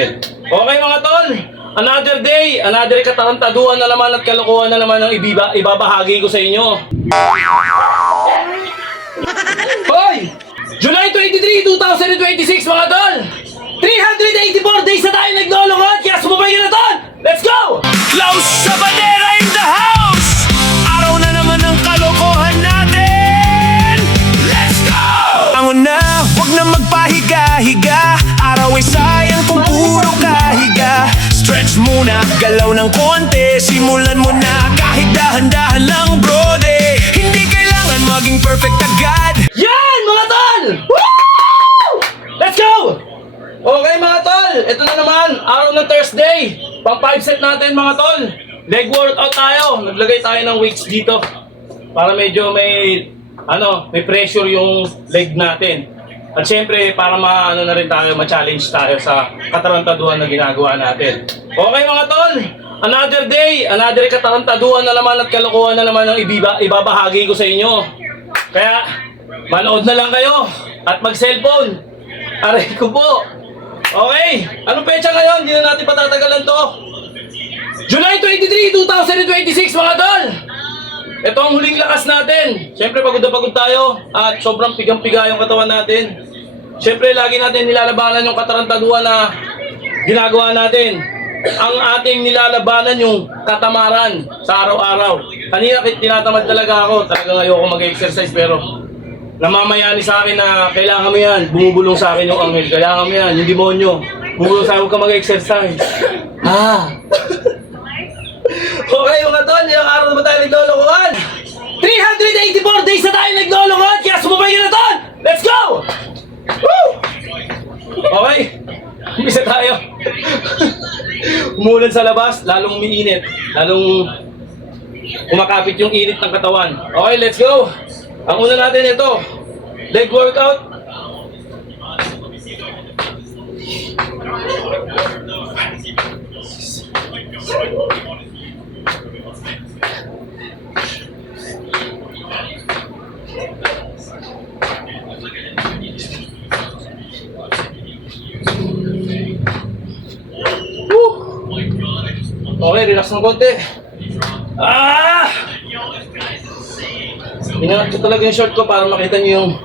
Okay mga tol, another day, another katarantaduhan na naman at kalokohan na naman ang ibabahagi ko sa inyo. Hoy! July 23, 2026 mga tol! 384 days na tayo naglolokot, kaya sumabay ka na tol! Let's go! Laos sa bandera in the house! Araw na naman ang kalokohan natin! Let's go! Bangon na, huwag na magpahiga-higa. Araw ay sayang kung puro kahiga. Stretch muna, galaw ng konti. Simulan mo na kahit dahan-dahan lang brode. Hindi kailangan maging perfect agad. Yan mga tol! Woo! Let's go! Okay mga tol, ito na naman, araw ng Thursday. Pang 5 set natin mga tol. Leg workout tayo. Naglagay tayo ng weights dito para medyo may pressure yung leg natin. At syempre, para na rin tayo, ma-challenge tayo sa katarantaduhan na ginagawa natin. Okay mga tol, another day, another katarantaduhan na naman at kalokohan na naman ang ibabahagi ko sa inyo. Kaya, manood na lang kayo at mag-cellphone. Aray ko po. Okay, anong petsa ngayon? Hindi na natin patatagalan to. July 23, 2026 mga tol! Ito ang huling lakas natin. Siyempre pagod na pagod tayo at sobrang pigang-piga yung katawan natin. Siyempre lagi natin nilalabanan yung katarantaduhan na ginagawa natin. Ang ating nilalabanan yung katamaran sa araw-araw. Kanina tinatamad talaga ako. Talagang ayoko mag-exercise pero namamayani sa akin na kailangan mo yan. Bumubulong sa akin yung anghel. Kailangan mo yan, yung demonyo. Bumubulong sa akin, huwag ka mag-exercise. Okay mga tol, yung araw naman tayo naglolokohan. 384 days na tayo naglolokohan, kaya sumabay ka na tol! Let's go! Woo! Okay, umpisa tayo. Umulan sa labas, lalong umiinit. Lalong kumakapit yung init ng katawan. Okay, let's go! Ang una natin ito, leg workout. Okay, relax ng konti. Inangat ko talaga yung short ko para makita nyo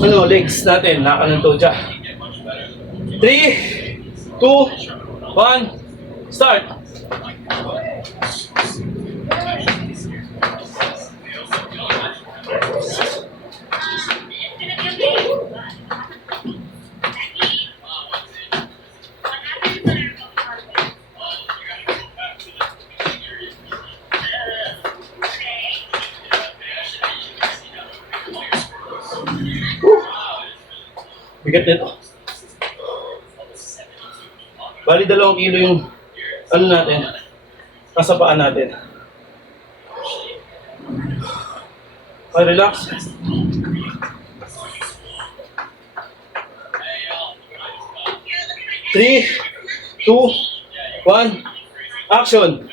yung legs natin. Nakakanto dyan. 3, 2, 1, start! Bigat nito. Bali 2 kilo yung natin. Kasapaan natin. Okay, relax. 3, 2, 1, action!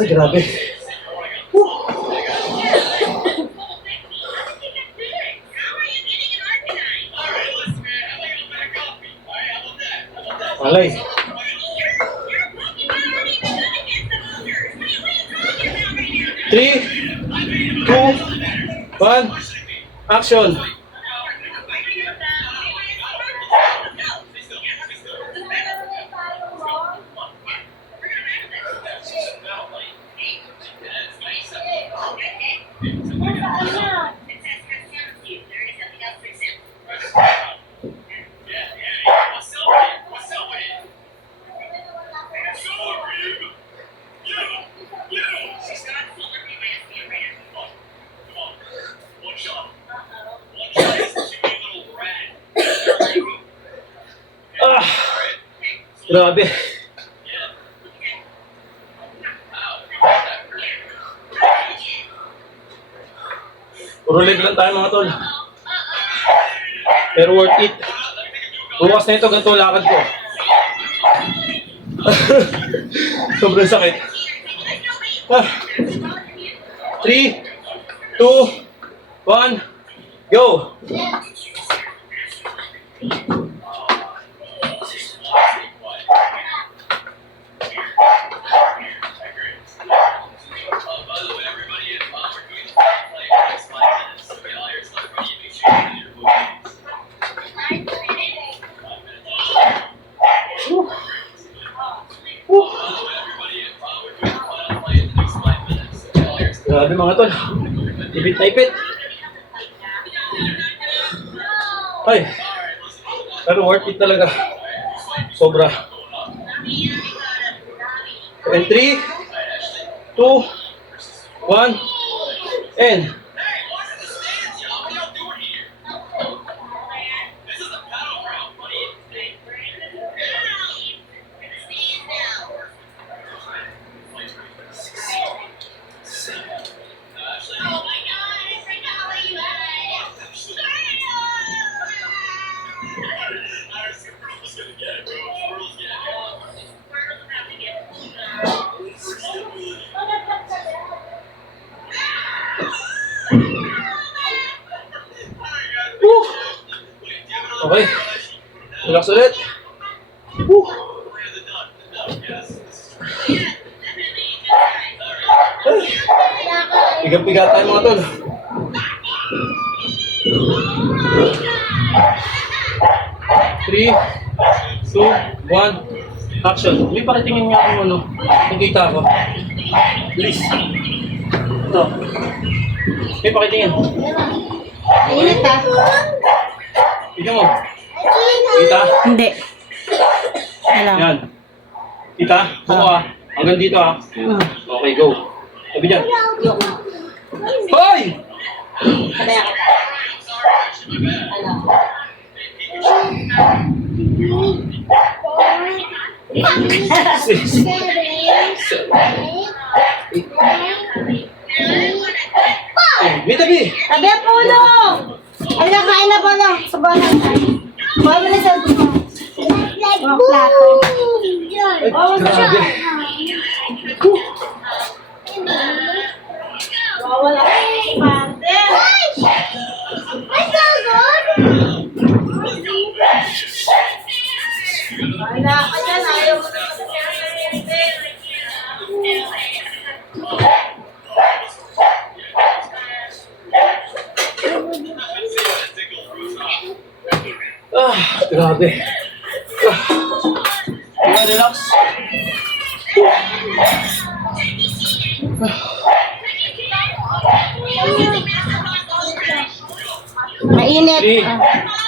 Ay, grabe. Malay. 3, 2, 1, action! Grabe. Puro leg lang tayo mga tol. Pero worth it. Bukas na ito, ganito lakad ko. Sobrang sakit. 3, 2, 1, go! Grabe mga tol. Ipit na ipit. Ay. Pero worth it talaga. Sobra. And 3, 2, 1, and. Okay. Relax ulit. Pigat-pigat tayo mga tol. Three, 2, 1, action. May pakitingin nga ako ano. Nakita ako. Please. Ito. May pakitingin. Init ah. Tignan mo. Kita? Hindi. Alam. Yan. Kita? Buko ah. Hanggang dito ah. Okay, go. Sabi dyan. Hoy! Sabaya ka. Alam. Six. May tabi! Sabi ang pulo! Ay, nakain na po lang. Sabahan na tayo. Bawa mo na sa mo. Mga plato. Ay, grabe. Wala ka yung pante. Wala ka dyan. Ayaw mo na Grabe. Relax. Mainit. 3,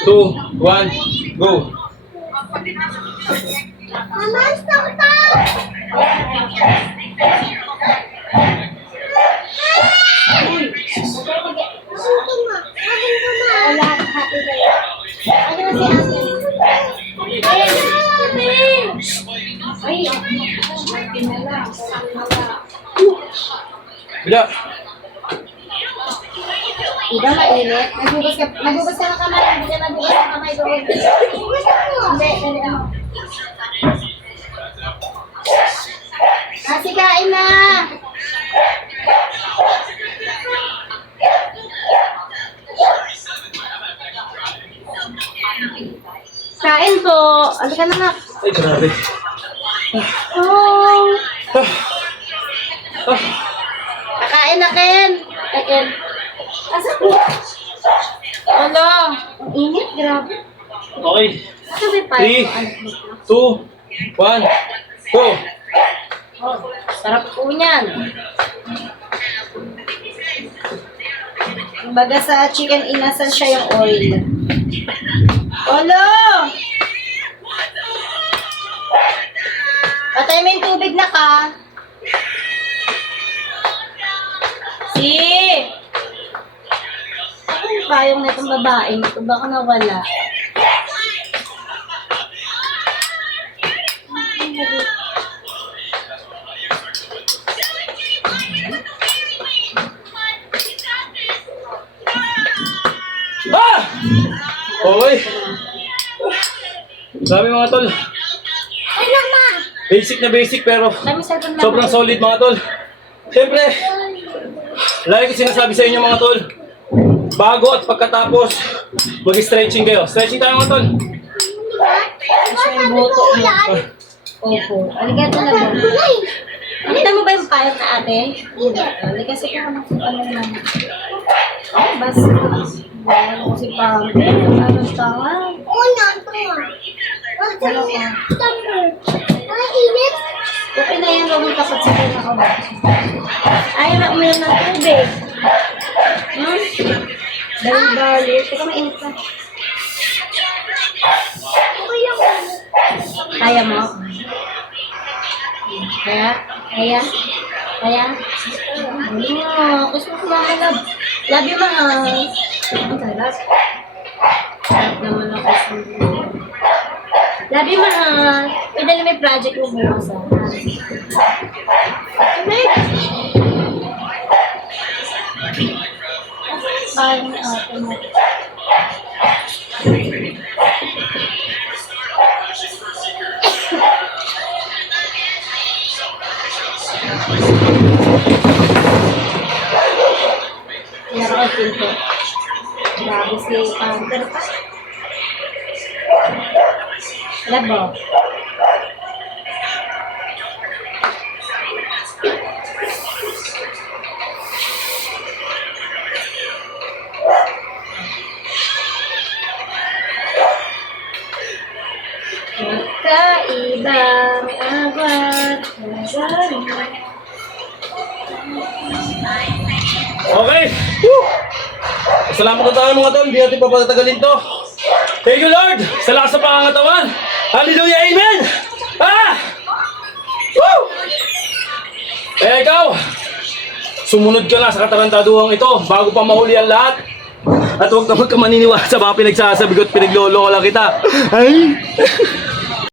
2, 1, go. Mama, stop ka! Wala, happy kayo. Ano si Ate? Bila. Diba mainit? Nagugas ka ng kamay. Hindi ka nagugas ng kamay doon. Hindi, dali ako. Kasi kain na! Kain po. Ano ka na nga? Ay, grabe. Oh. Kakain na, Ken. Ken. Asa po? Ano? Ang init, grabe. Okay. Asa may pa? 3, 2, 1, go. Oh, sarap po niyan. Kumbaga sa chicken inasal siya yung oil. Olo! Patay mo yung tubig na ka. Si! Ano yung payong na itong babae? Ito baka nawala. Ah! Okay. Sabi mga tol, Ay, mama! basic na basic pero Dami cellphone lang. sobrang solid mga tol. Siyempre, lagi ko sinasabi sa inyo mga tol, bago at pagkatapos, mag-stretching kayo. Stretching tayo mga tol. Siya yung boto mo. Opo. Aligato na ba? Nakita mo ba yung payat na ate? Hindi. Kasi kung ano naman. Ay, basta. Bayan ko si Pampe. Ano tanga? Oo, nanto. Ano ka? Okay na yan, huwag mong takot sa kanya ko ba? Ayaw na uminom ng tubig. Dali-dali. Teka, mainit ka. Kaya mo? Kaya? Kaya? Kaya? Oo, gusto ko mga love. Love you mga. Ang sarap. Sarap naman ako sa love you mga. Pwede na may project mo muna sa parang ate mo. Nakakapin ko. Grabe si Panther pa. Labo. Magkaibang agad. Okay. Woo! Salamat na tayo mga tol. Hindi natin papatagalin to. Thank you Lord. Sa lakas ng pangangatawan. Hallelujah. Amen. Ah! Woo! Eh ikaw, sumunod ka na sa katarantaduhang ito bago pa mahuli ang lahat. At huwag ka maniniwala sa mga pinagsasabi ko at pinagloloko lang kita. Ay!